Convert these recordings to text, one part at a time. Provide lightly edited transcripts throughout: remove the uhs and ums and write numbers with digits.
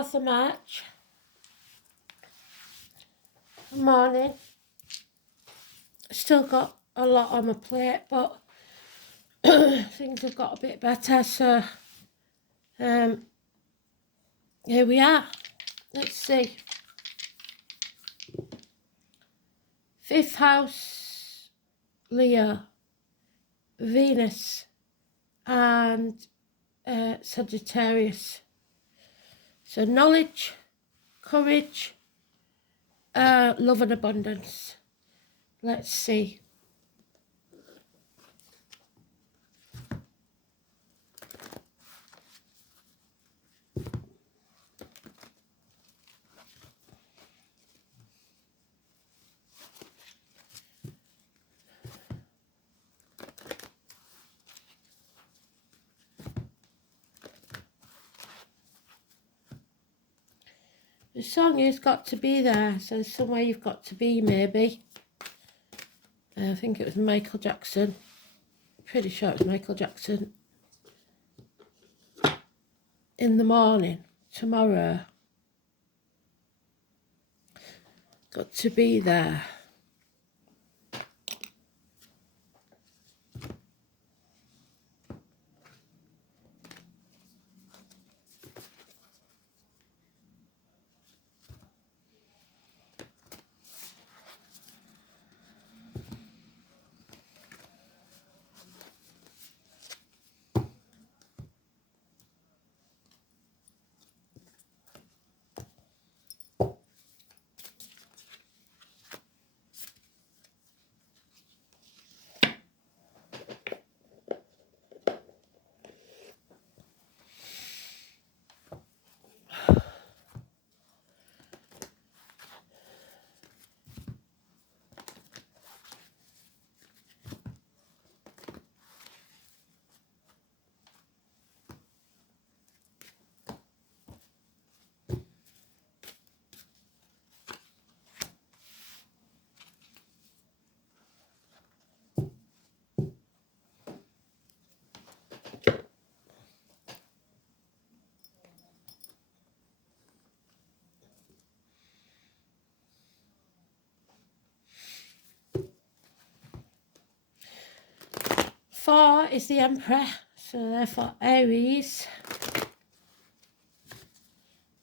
4th of March. Morning. Still got a lot on my plate, but things have got a bit better, so here we are. Let's see. 5th house, Leo, Venus and Sagittarius. So knowledge, courage, love and abundance. Let's see. The song has got to be there, so somewhere you've got to be, maybe. I think it was Michael Jackson. Pretty sure it was Michael Jackson. In the morning, tomorrow. Got to be there. Four is the Emperor, so therefore Aries.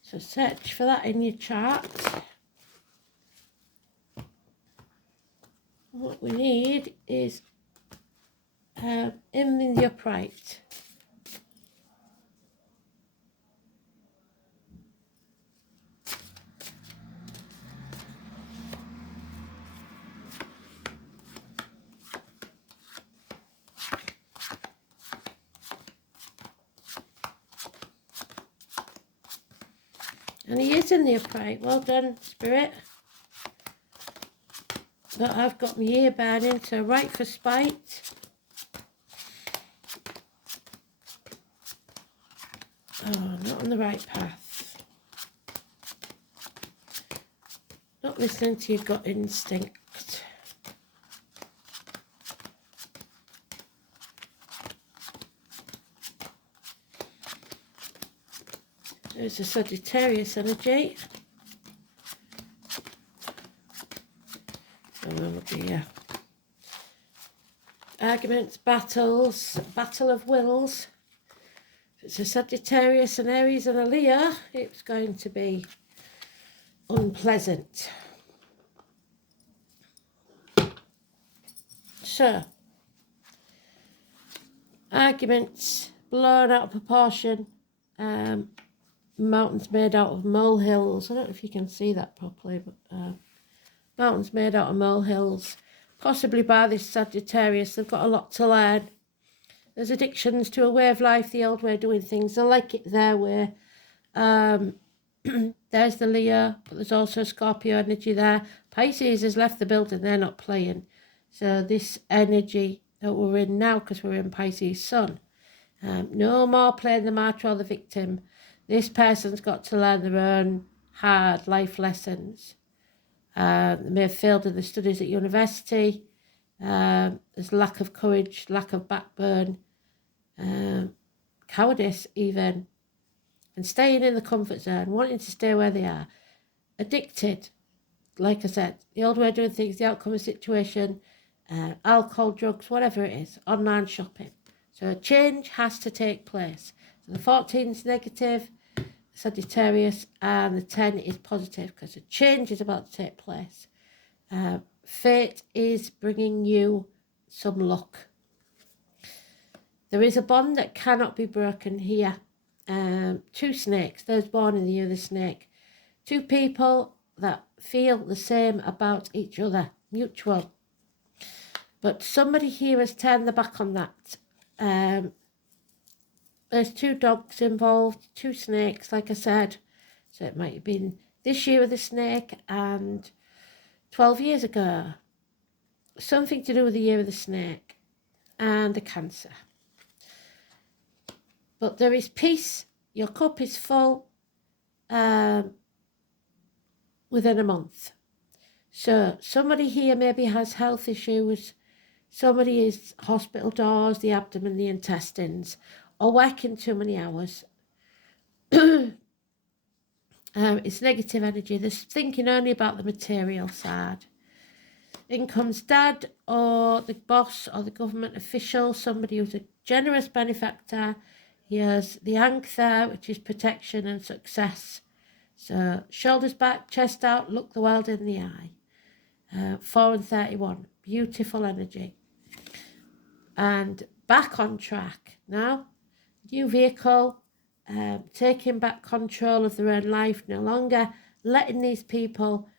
So search for that in your chart. What we need is in the upright. And he is in the upright. Well done, Spirit. But I've got my ear burning, so right for spite. Oh, not on the right path. Not listening to your gut instinct. There's a Sagittarius energy. Oh dear. Arguments, battles, battle of wills. If it's a Sagittarius, an Aries and a Leo, it's going to be unpleasant. So, arguments blown out of proportion. Mountains made out of molehills. I don't know if you can see that properly, but mountains made out of molehills. Possibly by this Sagittarius. They've got a lot to learn. There's addictions to a way of life, the old way of doing things. They like it their way. There's the Leo, but there's also Scorpio energy there. Pisces has left the building. They're not playing. So this energy that we're in now, because we're in Pisces Sun, no more playing the martyr or the victim. This person's got to learn their own hard life lessons. They may have failed in the studies at university. There's lack of courage, lack of backbone, cowardice even. and staying in the comfort zone, wanting to stay where they are, addicted. Like I said, the old way of doing things, the outcome of the situation, alcohol, drugs, whatever it is, online shopping. So a change has to take place. So the 14 is negative, Sagittarius, and the 10 is positive because a change is about to take place. Fate is bringing you some luck. There is a bond that cannot be broken here. Two snakes, those born in the year of the snake. Two people that feel the same about each other, mutual. But somebody here has turned their back on that. There's two dogs involved, two snakes, like I said. So it might have been this year with the snake and 12 years ago. Something to do with the year of the snake and the Cancer. But there is peace. Your cup is full within a month. So somebody here maybe has health issues. Somebody is hospital doors, the abdomen, the intestines, or working too many hours. It's negative energy. They're thinking only about the material side. In comes dad or the boss or the government official, somebody who's a generous benefactor. He has the ankh there, which is protection and success. So shoulders back, chest out, look the world in the eye. 4 and 31, beautiful energy. And back on track now. New vehicle, taking back control of their own life, no longer letting these people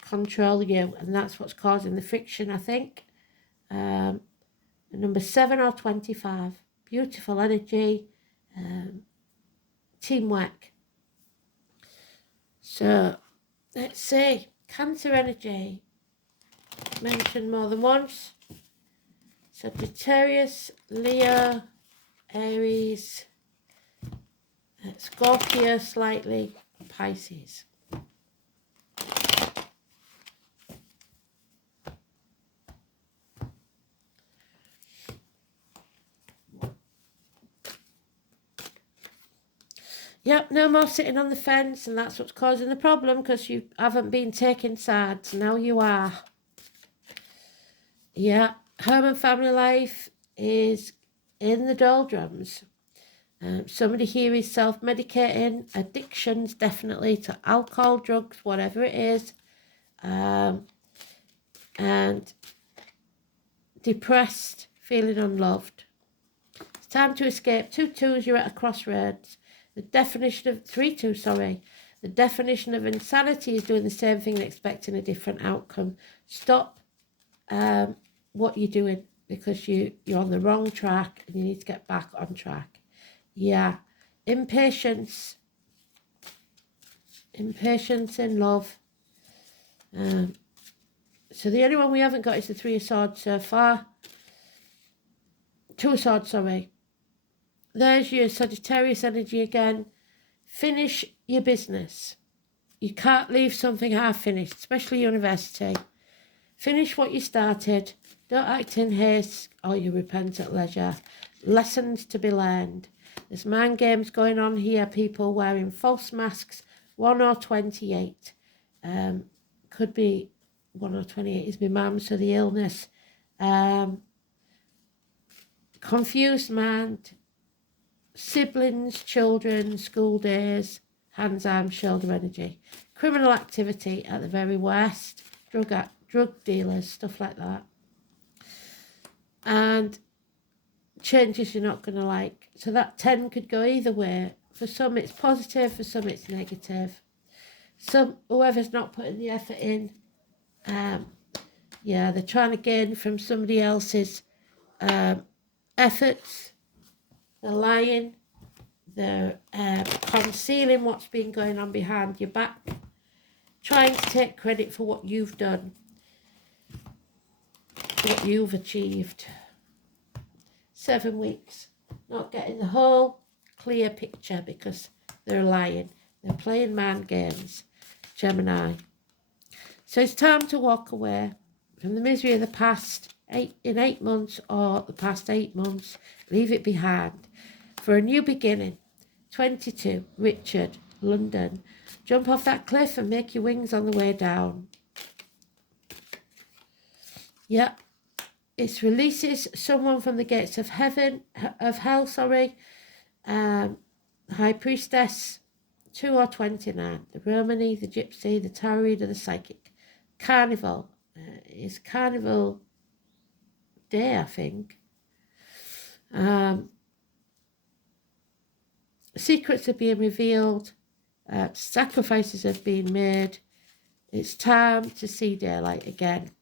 control you, and that's what's causing the friction, I think. Number 7 or 25, beautiful energy, teamwork. So let's see, Cancer energy mentioned more than once. Sagittarius, Leo, Aries, Scorpio slightly, Pisces. Yep, no more sitting on the fence, and that's what's causing the problem because you haven't been taking sides. Now you are. Yeah, home and family life is in the doldrums. Somebody here is self-medicating, addictions definitely to alcohol, drugs, whatever it is, and depressed, feeling unloved. It's time to escape. 2 twos, you're at a crossroads. The definition of 3-2, sorry. The definition of insanity is doing the same thing and expecting a different outcome. Stop what you're doing because you're on the wrong track and you need to get back on track. Yeah, impatience in love. So the only one we haven't got is the 3 of Swords so far. 2 of Swords, sorry. There's your Sagittarius energy again. Finish your business. You can't leave something half finished, especially university. Finish what you started. Don't act in haste or you repent at leisure. Lessons to be learned. There's mind games going on here, people wearing false masks. 1 or 28. Could be 1 or 28 is my mum, so the illness. Confused mind. Siblings, children, school days, hands, arms, shoulder energy. Criminal activity at the very worst. Drug dealers, stuff like that. And changes you're not going to like. So that 10 could go either way. For some it's positive, for some it's negative. Whoever's not putting the effort in, yeah, they're trying to gain from somebody else's efforts. They're lying. They're concealing what's been going on behind your back. Trying to take credit for what you've done. What you've achieved. 7 weeks. Not getting the whole clear picture because they're lying. They're playing mind games. Gemini. So it's time to walk away from the misery of the past in 8 months or the past 8 months. Leave it behind for a new beginning. 22, Richard, London. Jump off that cliff and make your wings on the way down. Yep. It releases someone from the gates of hell, High Priestess, 2 or 29. The Romany, the Gypsy, the Tarot Reader, the Psychic. Carnival. It's Carnival Day, I think. Secrets are being revealed. Sacrifices have been made. It's time to see daylight again.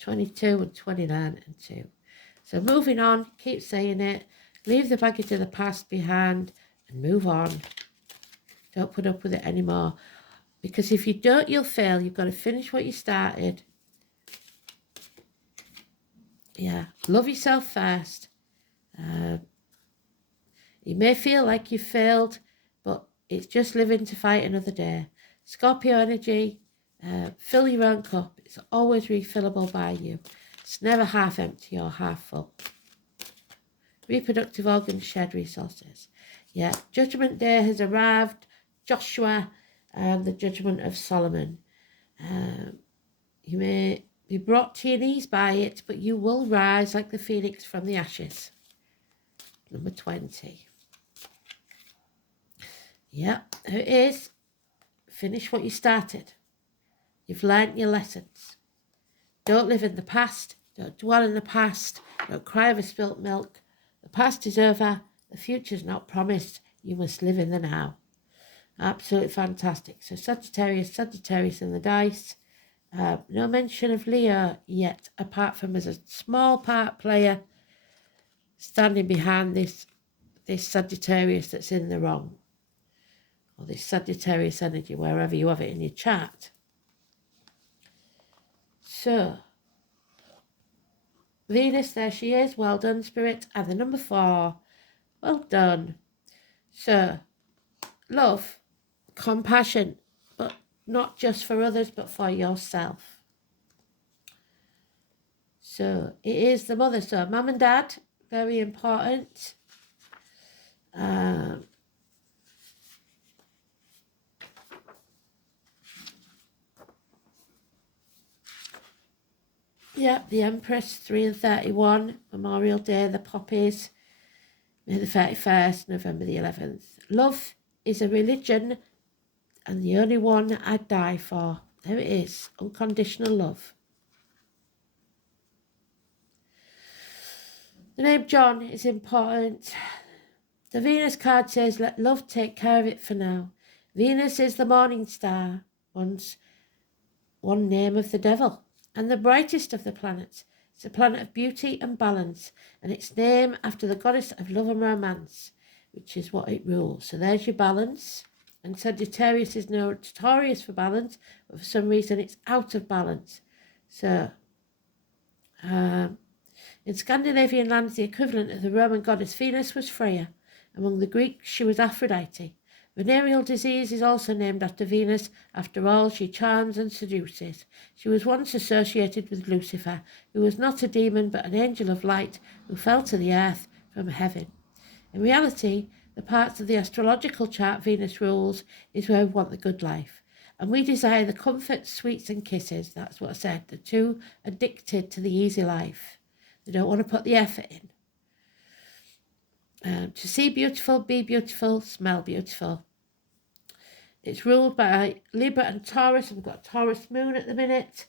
22 and 29 and 2. So moving on, keep saying it. Leave the baggage of the past behind and move on. Don't put up with it anymore. Because if you don't, you'll fail. You've got to finish what you started. Yeah, love yourself first. You may feel like you failed, but it's just living to fight another day. Scorpio energy, fill your own cup. It's always refillable by you. It's never half empty or half full. Reproductive organs, shared resources. Yeah, Judgment Day has arrived. Joshua and the Judgment of Solomon. You may be brought to your knees by it, but you will rise like the phoenix from the ashes. Number 20. Yeah, there it is. Finish what you started. You've learnt your lessons. Don't live in the past. Don't dwell in the past. Don't cry over spilt milk. The past is over. The future's not promised. You must live in the now. Absolutely fantastic. So Sagittarius in the dice. No mention of Leo yet, apart from as a small part player standing behind this Sagittarius that's in the wrong. Or this Sagittarius energy, wherever you have it in your chart. So, Venus, there she is. Well done, Spirit. And the number 4. Well done. So, love, compassion, but not just for others, but for yourself. So, it is the mother. So, mum and dad, very important. Yep, the Empress, 3 and 31, Memorial Day, the poppies, May the 31st, November the 11th. Love is a religion and the only one I'd die for. There it is, unconditional love. The name John is important. The Venus card says, let love take care of it for now. Venus is the morning star, once one name of the devil, and the brightest of the planets. It's a planet of beauty and balance, and it's named after the goddess of love and romance, which is what it rules. So there's your balance. And Sagittarius is notorious for balance, but for some reason it's out of balance. So, in Scandinavian lands, the equivalent of the Roman goddess Venus was Freya. Among the Greeks, she was Aphrodite. Venereal disease is also named after Venus. After all, she charms and seduces. She was once associated with Lucifer, who was not a demon but an angel of light who fell to the earth from heaven. In reality, the parts of the astrological chart Venus rules is where we want the good life. And we desire the comfort, sweets and kisses. That's what I said. The two addicted to the easy life. They don't want to put the effort in. To see beautiful, be beautiful, smell beautiful. It's ruled by Libra and Taurus. We've got Taurus moon at the minute,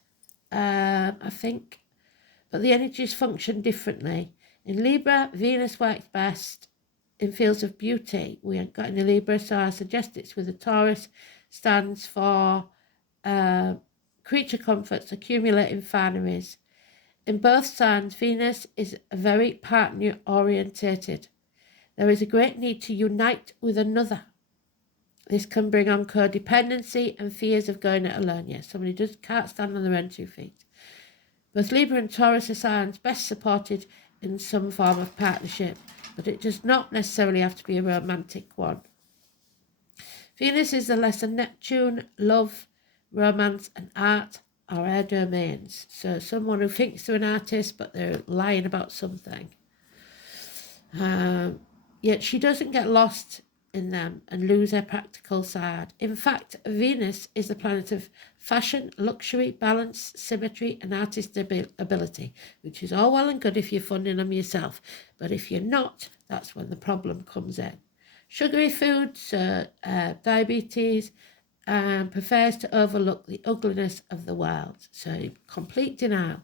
I think. But the energies function differently. In Libra, Venus works best in fields of beauty. We ain't got any Libra, so I suggest it's with the Taurus. Stands for creature comforts, accumulating fineries. In both signs, Venus is very partner-orientated. There is a great need to unite with another. This can bring on codependency and fears of going it alone. Yes, somebody just can't stand on their own 2 feet. Both Libra and Taurus are signs best supported in some form of partnership, but it does not necessarily have to be a romantic one. Venus is the lesser Neptune. Love, romance and art are her domains. So someone who thinks they're an artist, but they're lying about something. Yet she doesn't get lost in them and lose her practical side. In fact, Venus is the planet of fashion, luxury, balance, symmetry, and artistic ability, which is all well and good if you're funding them yourself. But if you're not, that's when the problem comes in. Sugary foods, diabetes, and prefers to overlook the ugliness of the world. So complete denial.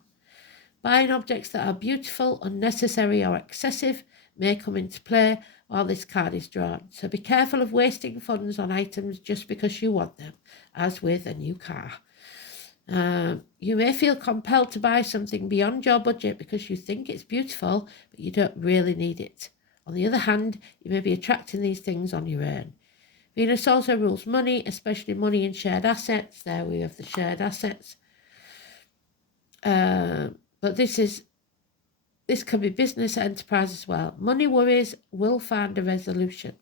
Buying objects that are beautiful, unnecessary, or excessive may come into play while this card is drawn. So be careful of wasting funds on items just because you want them, as with a new car. You may feel compelled to buy something beyond your budget because you think it's beautiful, but you don't really need it. On the other hand, you may be attracting these things on your own. Venus also rules money, especially money in shared assets. There we have the shared assets. But this can be business enterprise as well. Money worries will find a resolution.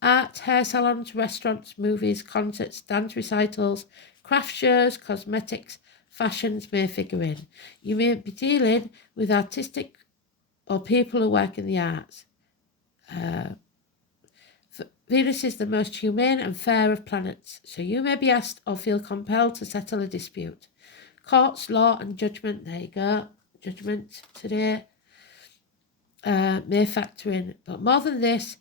Art, hair salons, restaurants, movies, concerts, dance recitals, craft shows, cosmetics, fashions may figure in. You may be dealing with artistic or people who work in the arts. Venus is the most humane and fair of planets, so you may be asked or feel compelled to settle a dispute. Courts, law and judgment, there you go, judgment today, may factor in. But more than this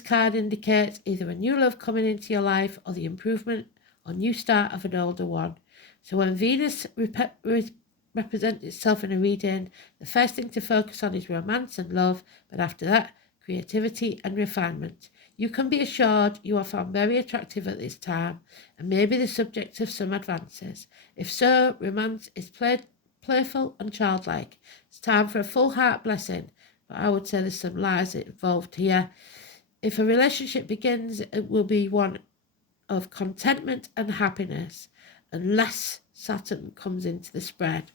card indicates either a new love coming into your life or the improvement or new start of an older one. So when Venus represents itself in a reading, the first thing to focus on is romance and love, but after that, creativity and refinement. You can be assured you are found very attractive at this time and may be the subject of some advances. If so, romance is playful and childlike. It's time for a full heart blessing, but I would say there's some lies involved here. If a relationship begins, it will be one of contentment and happiness, unless Saturn comes into the spread.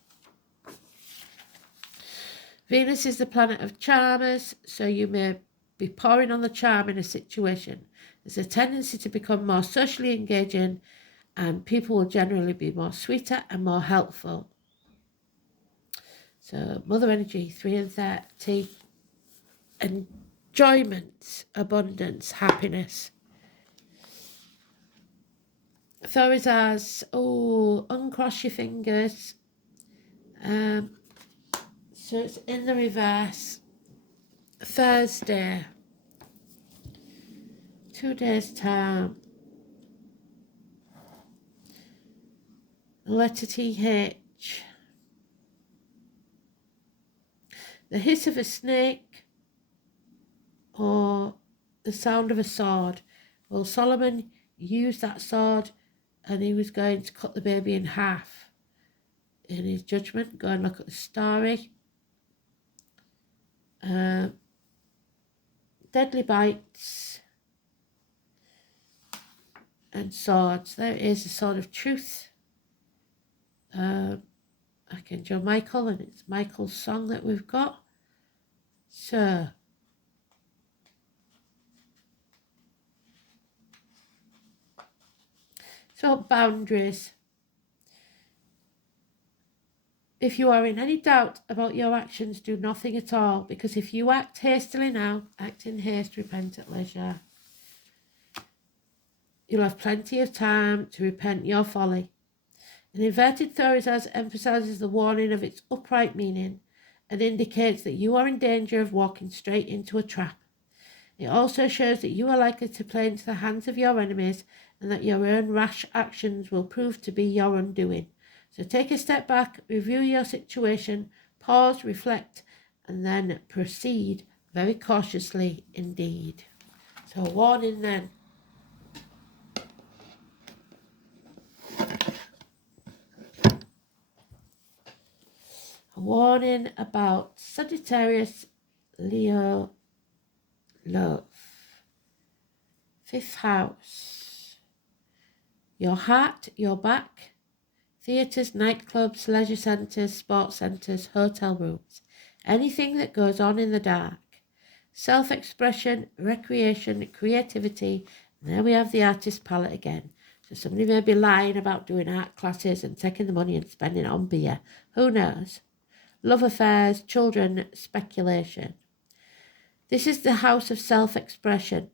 Venus is the planet of charmers, so you may be pouring on the charm in a situation. There's a tendency to become more socially engaging, and people will generally be more sweeter and more helpful. So Mother Energy, 3 and 30, enjoyment, abundance, happiness. Thorazars, uncross your fingers. So it's in the reverse. Thursday, 2 days time, letter TH, the hiss of a snake or the sound of a sword. Well, Solomon used that sword and he was going to cut the baby in half in his judgment. Go and look at the story. Deadly bites and swords. There is a sword of truth. Archangel Michael, and it's Michael's song that we've got. So boundaries. If you are in any doubt about your actions, do nothing at all, because if you act hastily now, act in haste, repent at leisure. You'll have plenty of time to repent your folly. An inverted Thorazars emphasizes the warning of its upright meaning and indicates that you are in danger of walking straight into a trap. It also shows that you are likely to play into the hands of your enemies and that your own rash actions will prove to be your undoing. So take a step back, review your situation, pause, reflect, and then proceed very cautiously indeed. So a warning then. A warning about Sagittarius, Leo, love. 5th house. Your heart, your back. Theatres, nightclubs, leisure centres, sports centres, hotel rooms. Anything that goes on in the dark. Self-expression, recreation, creativity. And there we have the artist palette again. So somebody may be lying about doing art classes and taking the money and spending it on beer. Who knows? Love affairs, children, speculation. This is the house of self-expression.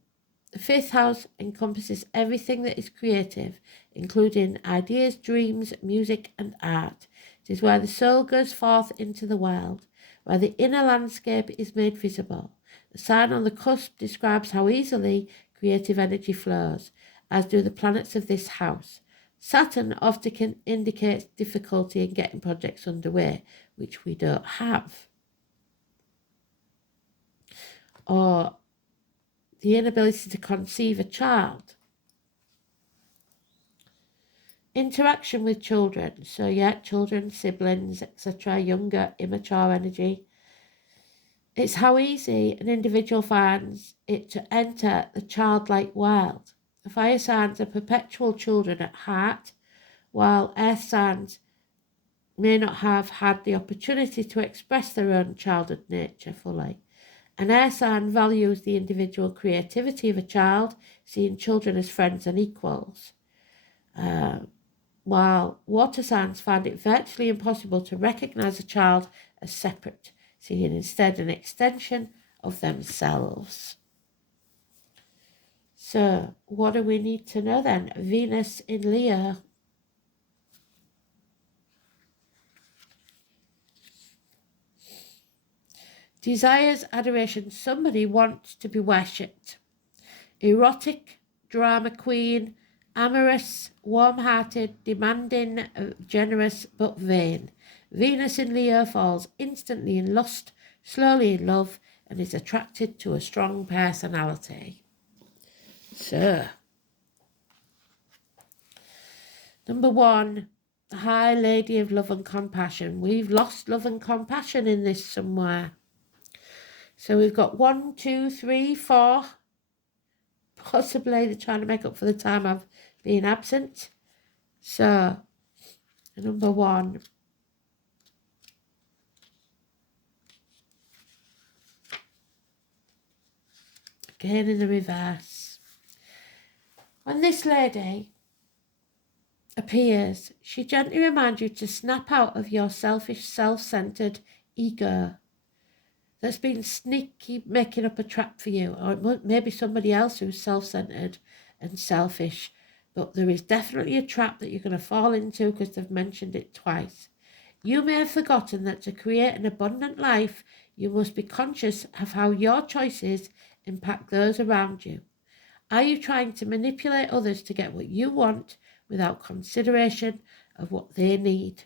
The fifth house encompasses everything that is creative, including ideas, dreams, music, and art. It is where the soul goes forth into the world, where the inner landscape is made visible. The sign on the cusp describes how easily creative energy flows, as do the planets of this house. Saturn often indicates difficulty in getting projects underway, which we don't have, or the inability to conceive a child. Interaction with children, so yeah, children, siblings, etc., younger, immature energy. It's how easy an individual finds it to enter the childlike world. The fire signs are perpetual children at heart, while earth signs may not have had the opportunity to express their own childhood nature fully. An air sign values the individual creativity of a child, seeing children as friends and equals, while water signs find it virtually impossible to recognise a child as separate, seeing instead an extension of themselves. So, what do we need to know then? Venus in Leo. Desires, adoration. Somebody wants to be worshipped. Erotic, drama queen, amorous, warm-hearted, demanding, generous, but vain. Venus in Leo falls instantly in lust, slowly in love, and is attracted to a strong personality. So, number 1, the High Lady of Love and Compassion. We've lost love and compassion in this somewhere. So we've got 1, 2, 3, 4. Possibly they're trying to make up for the time I've been absent. So, number 1. Again in the reverse. When this lady appears, she gently reminds you to snap out of your selfish, self-centered ego that's been sneaky making up a trap for you, or it may be somebody else who's self-centered and selfish, but there is definitely a trap that you're going to fall into because they've mentioned it twice. You may have forgotten that to create an abundant life, you must be conscious of how your choices impact those around you. Are you trying to manipulate others to get what you want without consideration of what they need?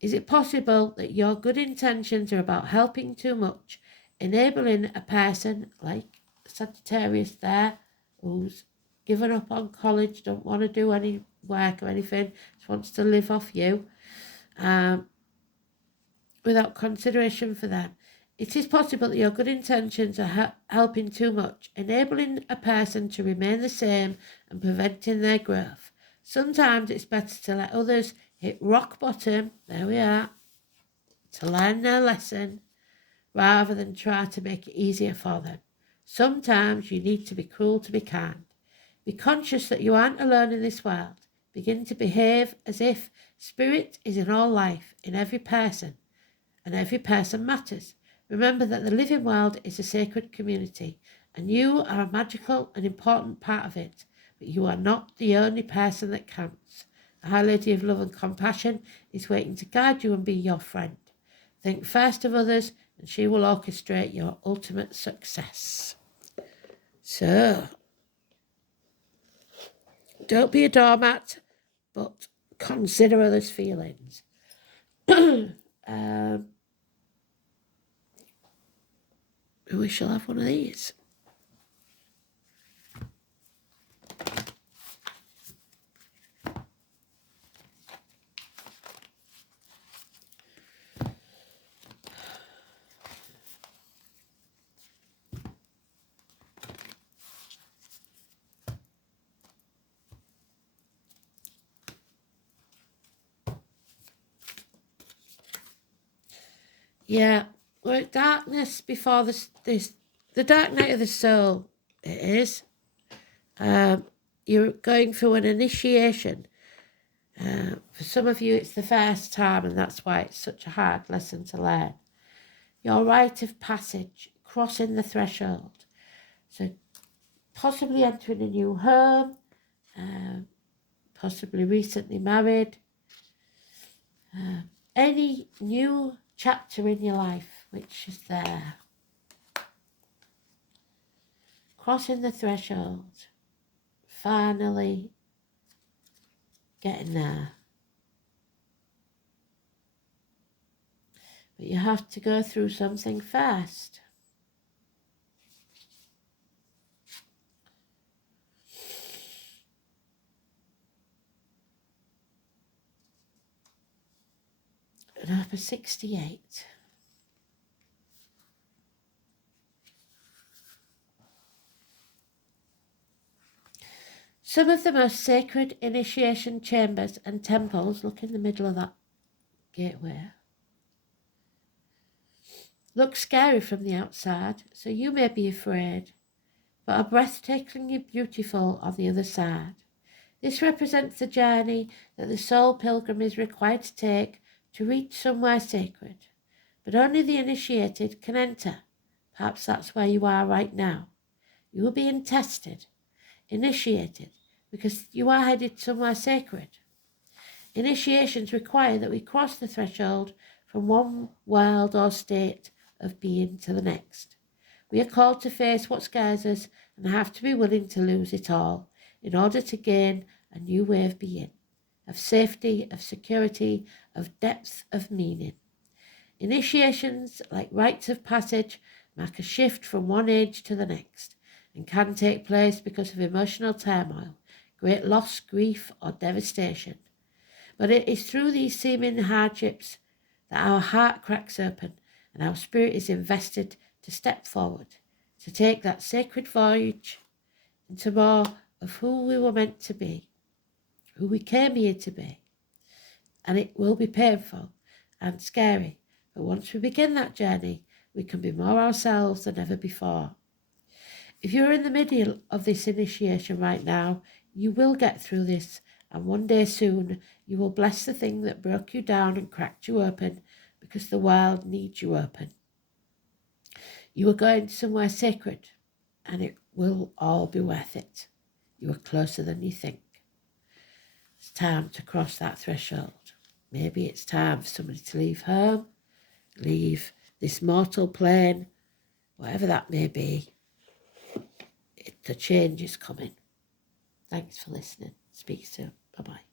Is it possible that your good intentions are about helping too much, enabling a person like Sagittarius there, who's given up on college, don't want to do any work or anything, just wants to live off you, without consideration for them? It is possible that your good intentions are helping too much, enabling a person to remain the same and preventing their growth. Sometimes it's better to let others hit rock bottom, there we are, to learn their lesson, rather than try to make it easier for them. Sometimes you need to be cruel to be kind. Be conscious that you aren't alone in this world. Begin to behave as if spirit is in all life, in every person, and every person matters. Remember that the living world is a sacred community, and you are a magical and important part of it, but you are not the only person that counts. The High Lady of Love and Compassion is waiting to guide you and be your friend. Think first of others, and she will orchestrate your ultimate success. So, don't be a doormat, but consider others' feelings. We shall have one of these. Yeah, we're at darkness before the dark night of the soul. It is. You're going through an initiation. For some of you, it's the first time, and that's why it's such a hard lesson to learn. Your rite of passage, crossing the threshold. So possibly entering a new home, possibly recently married, any new chapter in your life which is there. Crossing the threshold, finally getting there. But you have to go through something first. Number 68. Some of the most sacred initiation chambers and temples, look in the middle of that gateway, look scary from the outside, so you may be afraid, but are breathtakingly beautiful on the other side. This represents the journey that the soul pilgrim is required to take to reach somewhere sacred, but only the initiated can enter. Perhaps that's where you are right now. You are being tested, initiated, because you are headed somewhere sacred. Initiations require that we cross the threshold from one world or state of being to the next. We are called to face what scares us and have to be willing to lose it all in order to gain a new way of being, of safety, of security, of depth, of meaning. Initiations, like rites of passage, mark a shift from one age to the next and can take place because of emotional turmoil, great loss, grief, or devastation. But it is through these seeming hardships that our heart cracks open and our spirit is invested to step forward, to take that sacred voyage into more of who we were meant to be, who we came here to be. And it will be painful and scary, but once we begin that journey, we can be more ourselves than ever before. If you're in the middle of this initiation right now, you will get through this, and one day soon you will bless the thing that broke you down and cracked you open, because the world needs you open. You are going somewhere sacred, and it will all be worth it. You are closer than you think. It's time to cross that threshold. Maybe it's time for somebody to leave home, leave this mortal plane, whatever that may be. The change is coming. Thanks for listening. Speak soon. Bye-bye.